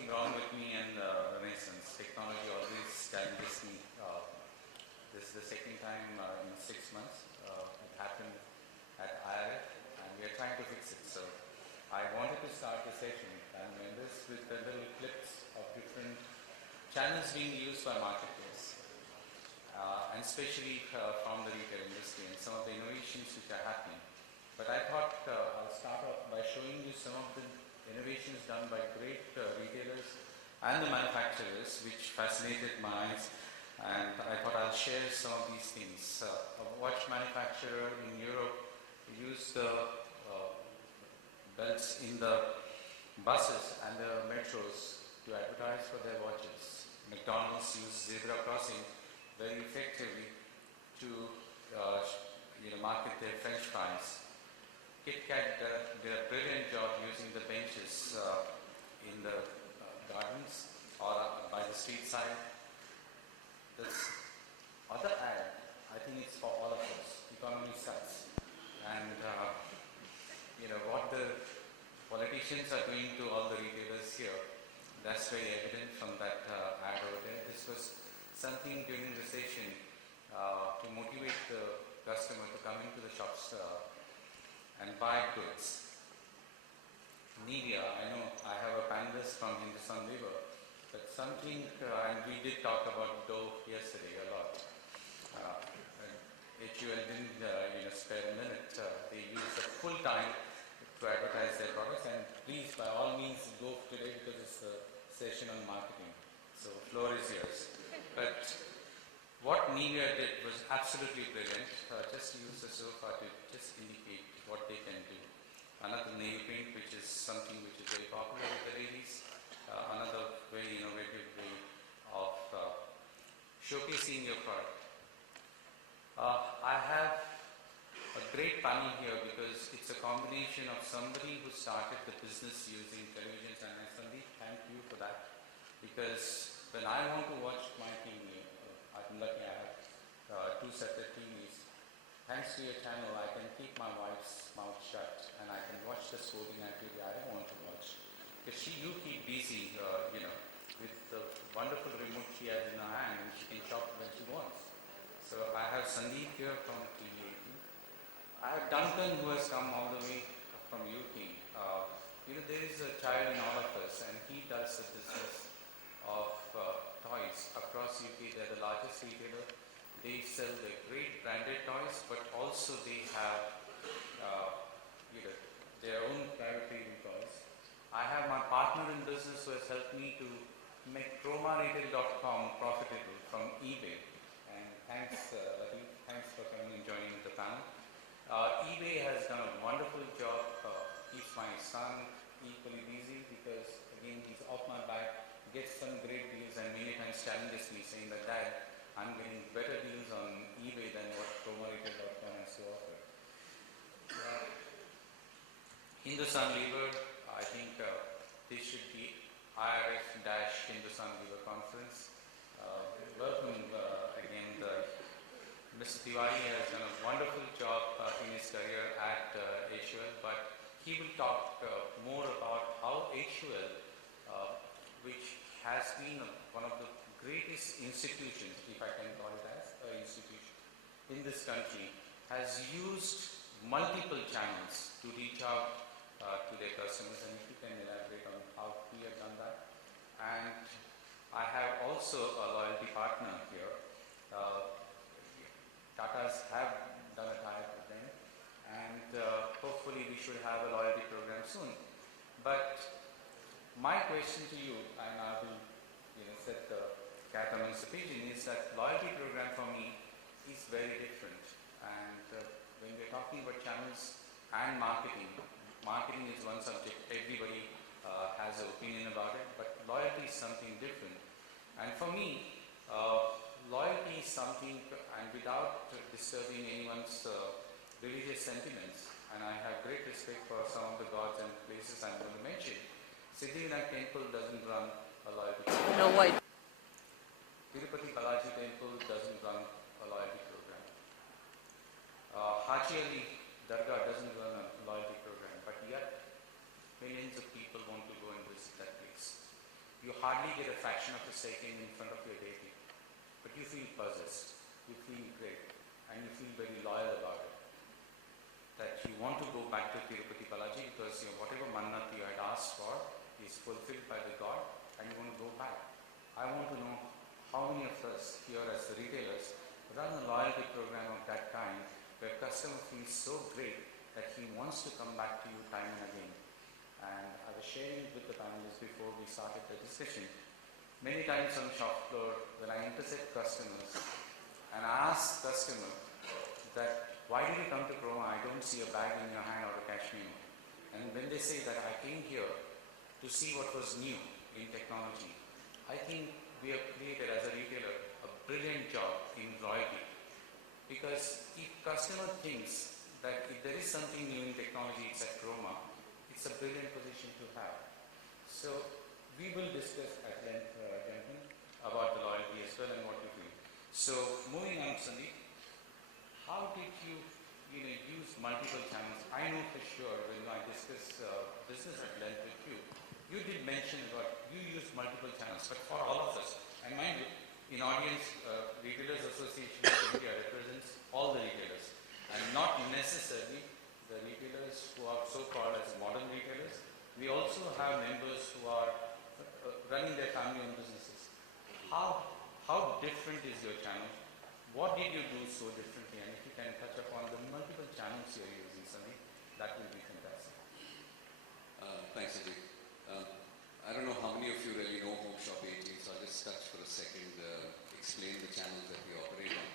something wrong with me and Renaissance. Technology always challenges me. This is the second time in 6 months. It happened at IRF, and we are trying to fix it. So I wanted to start the session and members with the little clips of different channels being used by marketers, and especially from the retail industry and some of the innovations which are happening. But I thought I'll start off by showing you some of the innovations done by great retailers and the manufacturers, which fascinated my eyes. And I thought I'll share some of these things. A watch manufacturer in Europe used the belts in the buses and the metros to advertise for their watches. McDonald's used zebra crossing very effectively to market their French fries. KitKat did a brilliant job using the benches in the gardens or by the street side. This other ad, I think it's for all of us. Economy sucks. And what the politicians are doing to all the retailers here, that's very evident from that ad over there. This was something during recession to motivate the customer to come into the shops and buy goods. Nivea, I know I have a panelist from Hindustan Lever, but something, and we did talk about Dove yesterday a lot. HUL didn't spare a minute. They used a full time to advertise their products, and please, by all means, go today because it's a session on marketing. So, floor is yours. But what Nivea did was absolutely brilliant. Just use the sofa to just indicate what they can do. Another nail paint, which is something which is very popular with the ladies. Another very innovative way of showcasing your product. I have a great panel here because it's a combination of somebody who started the business using televisions, and Sandeep, thank you for that. Because when I want to watch my TV, I'm lucky I have 2 separate TVs. Thanks to your channel, I can keep my wife's mouth shut and I can watch the sporting activity I want to watch. Because you keep busy, with the wonderful remote she has in her hand, and she can shop when she wants. So I have Sandeep here from TV18. I have Duncan, who has come all the way from UK. There is a child in all of us, and he does the business of toys across UK. They're the largest retailer. They sell the great branded toys, but also they have their own private label toys. I have my partner in business who has helped me to make chromaretail.com profitable from eBay. And thanks, Latif, thanks for coming and joining the panel. eBay has done a wonderful job. Keeps my son equally busy because, again, he's off my back, gets some great deals, and many times challenges me saying that, Dad, I'm getting better deals on eBay than what chromaretail.com has to offer. Hindustan Lever, I think this should be IRF-Hindustan Lever Conference. Welcome again. Mr. Tiwari has done a wonderful job in his career at HUL, but he will talk more about how HUL, which has been one of the greatest institutions, if I can call it as an institution, in this country, has used multiple channels to reach out to their customers, and if you can elaborate on how we have done that. And I have also a loyalty partner here. Tatas have done a tie-up with them, and hopefully we should have a loyalty program soon. But my question to you, and I will set the cat amongst the pigeons, is that loyalty program for me is very different. And when we're talking about channels and marketing is one subject. Everybody has an opinion about it, but loyalty is something different. And for me, loyalty is something, and without disturbing anyone's religious sentiments, and I have great respect for some of the gods and places I'm going to mention. Siddhivinayak Temple doesn't run a loyalty program. No, why? Tirupati Balaji Temple doesn't run a loyalty program. Haji Ali Dargah doesn't run a loyalty program, but yet millions of people want to go and visit that place. you hardly get a fraction of a second in front of your deity, but you feel possessed, you feel great, and you feel very loyal about it. That you want to go back to Tirupati Balaji because whatever mannat you had asked for is fulfilled by the God, and you want to go back. I want to know how many of us here as the retailers run a loyalty program of that kind where customer feels so great that he wants to come back to you time and again. And I was sharing it with the panelists before we started the discussion. Many times on the shop floor, when I intercept customers and I ask customer that, why did you come to Croma? I don't see a bag in your hand or a cash memo. And when they say that I came here to see what was new in technology, I think we have created as a retailer a brilliant job in loyalty. Because if customer thinks that if there is something new in technology, it's at Croma, it's a brilliant position to have. So we will discuss at length, gentlemen, about the loyalty as well and what you feel. So moving on, Sandeep, how did you use multiple channels? I know for sure when I discuss business at length with you, you did mention about you use multiple channels, but for all of us, and mind you, in audience, Retailers Association of India represents all the retailers, and not necessarily the retailers who are so-called as modern retailers. We also have members who are running their family-owned businesses. How different is your channel? What did you do so differently? And if you can touch upon the multiple channels you're using, Sandeep, that will be fantastic. Thanks, Ajay. I don't know how many of you really know Home Shop 18, so I'll just touch for a second, explain the channels that we operate on.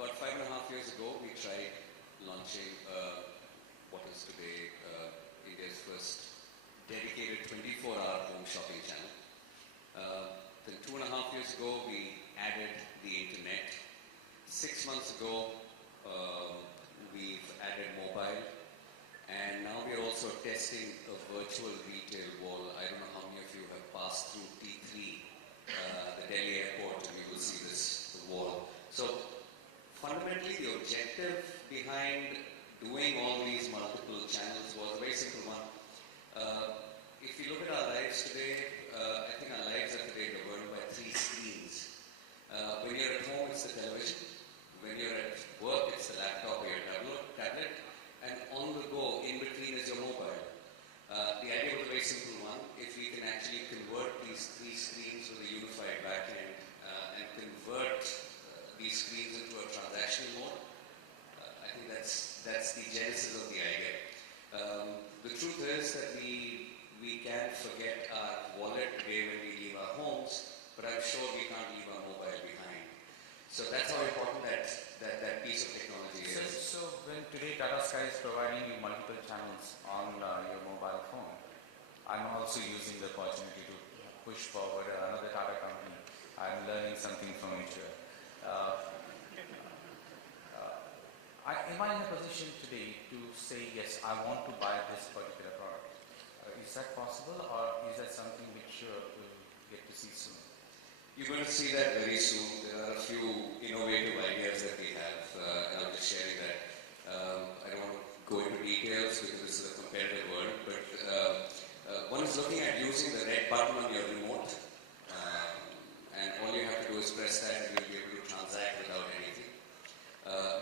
About 5.5 years ago, we tried launching what is today India's first dedicated 24-hour home shopping channel. Then 2.5 years ago, we added the internet. 6 months ago, we've added mobile. And now we are also testing a virtual retail wall. I don't know how many of you have passed through T3, the Delhi airport, and you will see this wall. So fundamentally, the objective behind doing all these multiple channels was a very simple one. If you look at our lives today, I think our lives are today governed by 3 screens. When you're at home, it's the television. When you're at work, it's the laptop or your tablet. And on the go, in between is your mobile. The idea was a very simple one. If we can actually convert these 3 screens with a unified backend and convert these screens into a transactional mode, I think that's the genesis of the idea. The truth is that we can forget our wallet today when we leave our homes, but I'm sure we can't leave our mobile behind. So that's how important that piece of technology is. So when today Tata Sky is providing you multiple channels on your mobile phone, I'm also using the opportunity to push forward another Tata company. I'm learning something from each other. Am I in a position today to say, yes, I want to buy this particular product? Is that possible, or is that something which we'll get to see soon? You're going to see that very soon. There are a few innovative ideas that we have, and I'm just sharing that. I don't want to go into details because this is a competitive world, but one is looking at using the red button on your remote, and all you have to do is press that and you'll be able to transact without anything.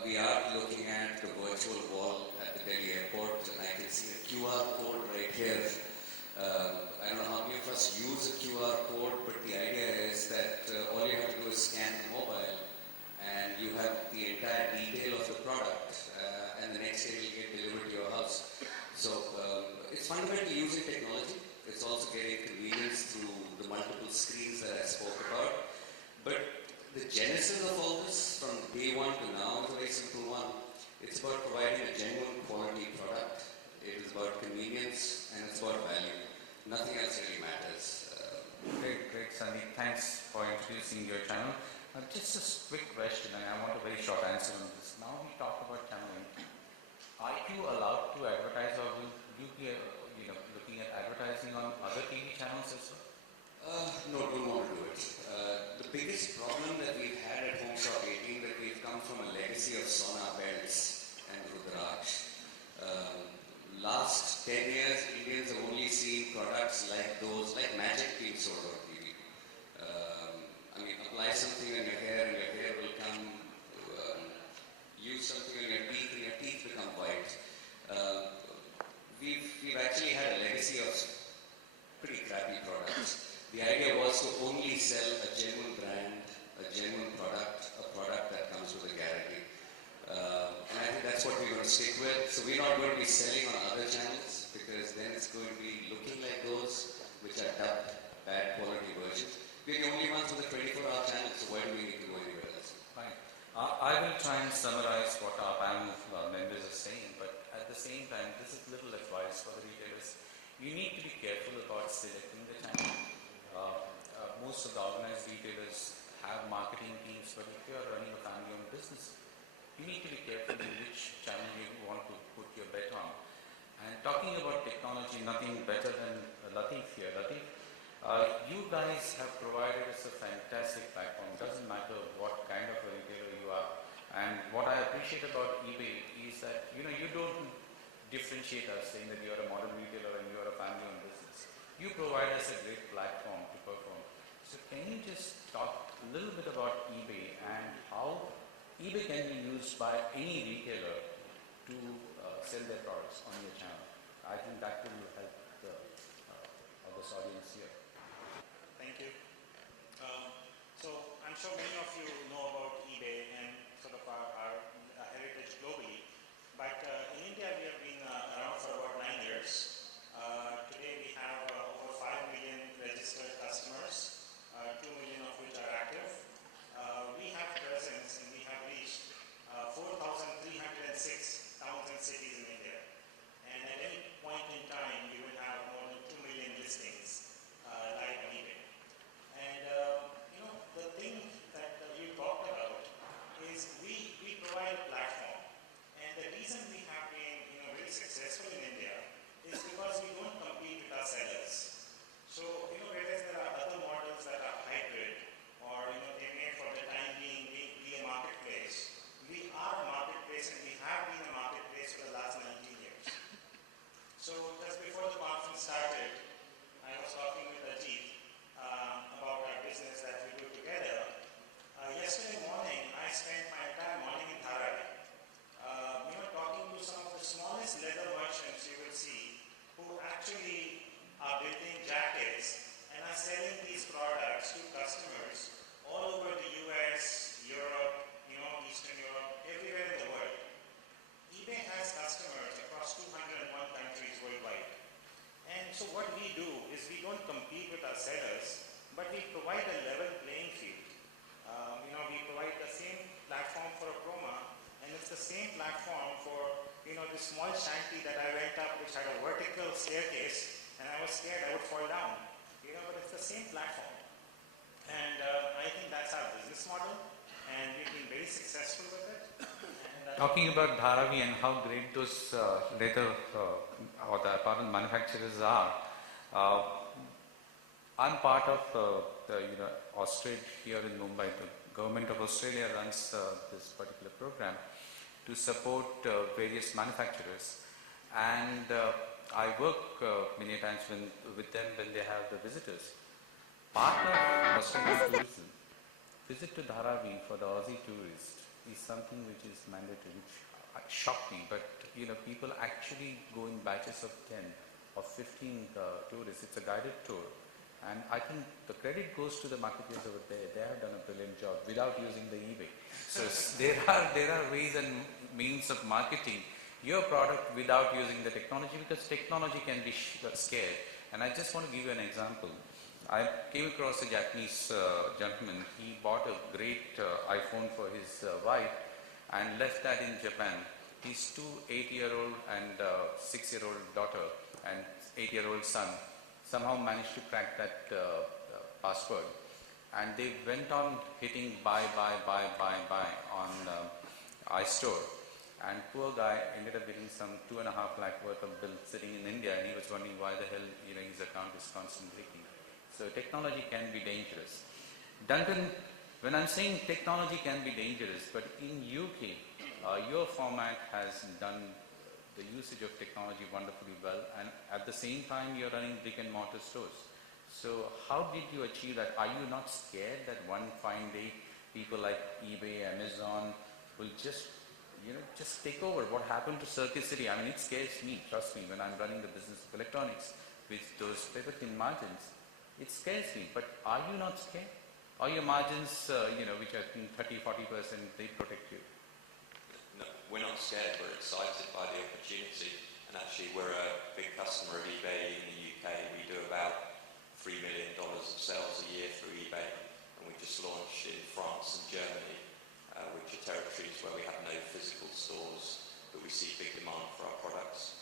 We are looking at the virtual wall at the Delhi airport, and I can see a QR code right here. I don't know how many of us use a QR code, but the idea is that all you have to do is scan the mobile and you have the entire detail of the product, and the next day it will get delivered to your house. So it's fundamentally using technology. It's also getting convenience through the multiple screens that I spoke about. But the genesis of all this from day one to now is a very simple one. It's about providing a genuine quality product. It is about convenience and it's about value. Nothing else really matters. Great, Sandeep. Thanks for introducing your channel. Just a quick question, and I want a very short answer on this. Now we talked about channeling. Are you allowed to advertise, or will you be looking at advertising on other TV channels as well? No, don't want to do it. The biggest problem that we've had at Home Shop 18 that we've come from a legacy of Sona belts and Rudraj. Last 10 years, Indians have only seen products like those, like Magic being sold out. legacy of pretty crappy products. The idea was to only sell a genuine brand, a genuine product, a product that comes with a guarantee. And I think that's what we're going to stick with. So we're not going to be selling on other channels because then it's going to be looking like those which are dubbed bad quality versions. We're the only ones with a 24-hour channel, so why do we need to go anywhere else? Fine. I will try and summarize what our panel members are saying, but at the same time, this is little advice for the retailers. You need to be careful about selecting the channel. Most of the organized retailers have marketing teams, but if you are running a family-owned business, you need to be careful in which channel you want to put your bet on. And talking about technology, nothing better than Latif here. Latif, you guys have provided us a fantastic platform. Doesn't matter what kind of a retailer you are. And what I appreciate about eBay is that you don't differentiate us saying that you are a modern retailer and you are a family-owned business. You provide us a great platform to perform. So can you just talk a little bit about eBay and how eBay can be used by any retailer to sell their products on your channel? I think that will help this audience here. Thank you. So I'm sure many of you know about eBay and sort of our heritage globally. But in India, we have been around for about 9 years. Today, we have over 5 million registered customers, 2 million of which are active. We have presence and we have reached 4,306 towns and cities in India. And at any point in time, we will have more than 2 million listings live on eBay. And the thing that you talked about is we provide a platform. And the reason we have been very successful in India is because we don't compete with our sellers. So whereas there are other models that are hybrid or they may for the time being be a marketplace, we are a marketplace and we have been a marketplace for the last 19 years. So just before the conference started, I was talking with Ajit about our business that we do together. Yesterday morning, I spent my entire morning in Dharavi, talking to some of the smallest leather merchants you will see who actually are building jackets and are selling these products to customers all over the US, Europe, Eastern Europe, everywhere in the world. eBay has customers across 201 countries worldwide. And so what we do is we don't compete with our sellers, but we provide a level playing field. We provide the same platform for a Chroma, and it's the same platform for the small shanty that I went up, which had a vertical staircase, and I was scared I would fall down. But it's the same platform. And I think that's our business model, and we've been very successful with it. Talking about Dharavi and how great those leather or the apparel manufacturers are, I'm part of Australia here in Mumbai. The government of Australia runs this particular program to support various manufacturers, and I work many times with them when they have the visitors. Part of Australian tourism, visit to Dharavi for the Aussie tourist is something which is mandatory, which shocked me. But people actually go in batches of 10 or 15 tourists. It's a guided tour, and I think the credit goes to the marketers over there. They have done a brilliant job without using the eBay. So there are ways and means of marketing your product without using the technology, because technology can be scared. And I just want to give you an example. I came across a Japanese gentleman. He bought a great iPhone for his wife and left that in Japan. His 2 8-year-old and 6-year-old daughter and 8-year-old son somehow managed to crack that password. And they went on hitting buy on iStore. And poor guy ended up getting some 2.5 lakh worth of bill sitting in India, and he was wondering why the hell his account is constantly leaking. So technology can be dangerous. Duncan, when I'm saying technology can be dangerous, but in UK, your format has done the usage of technology wonderfully well, and at the same time you're running brick and mortar stores. So how did you achieve that? Are you not scared that one fine day people like eBay, Amazon will just take over? What happened to Circuit City? I mean, it scares me, trust me, when I'm running the business of electronics. with those very thin margins, it scares me. But are you not scared? Are your margins, which are 30-40%, they protect you? No, we're not scared. We're excited by the opportunity. And actually, we're a big customer of eBay in the UK. We do about $3 million of sales a year through eBay. And we just launched in France and Germany, which are territories where we have no physical stores, but we see big demand for our products.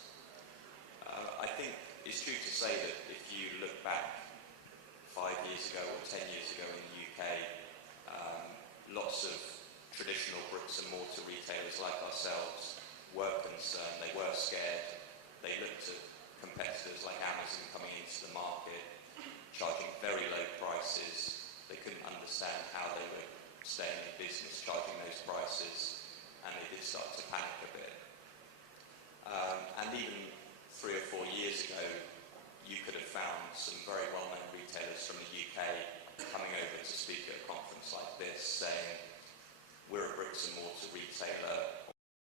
I think it's true to say that if you look back 5 years ago or 10 years ago in the UK, lots of traditional bricks and mortar retailers like ourselves were concerned. They were scared. They looked at competitors like Amazon coming into the market, charging very low prices. They couldn't understand how they were staying in business charging those prices, and they did start to panic a bit. And even 3 or 4 years ago, you could have found some very well-known retailers from the UK